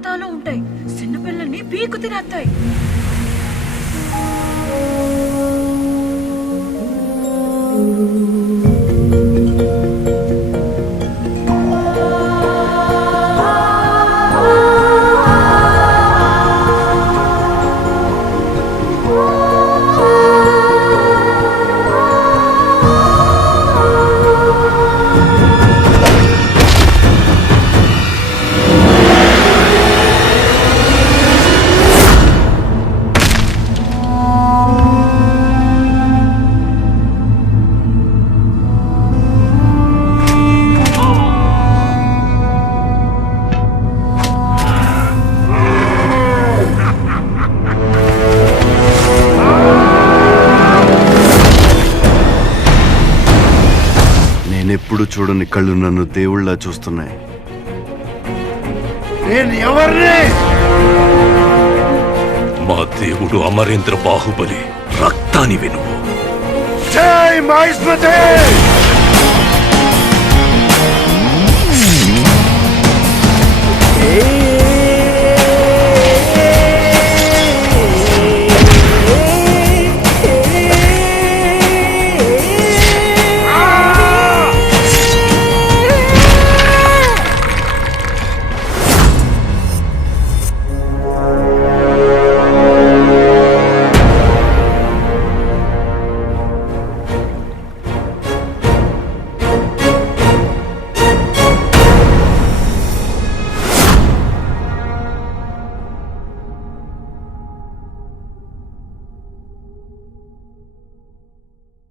భూతాలు ఉంటాయి, చిన్నపిల్లల్ని పీకు తినేస్తాయి. నేనెప్పుడు చూడని కళ్ళు నన్ను దేవుళ్ళ చూస్తున్నాయి. నేను ఎవరిని? మా దేవుడు అమరేంద్ర బాహుబలి, రక్తాన్ని వినువు. జై మహేశ్వరి!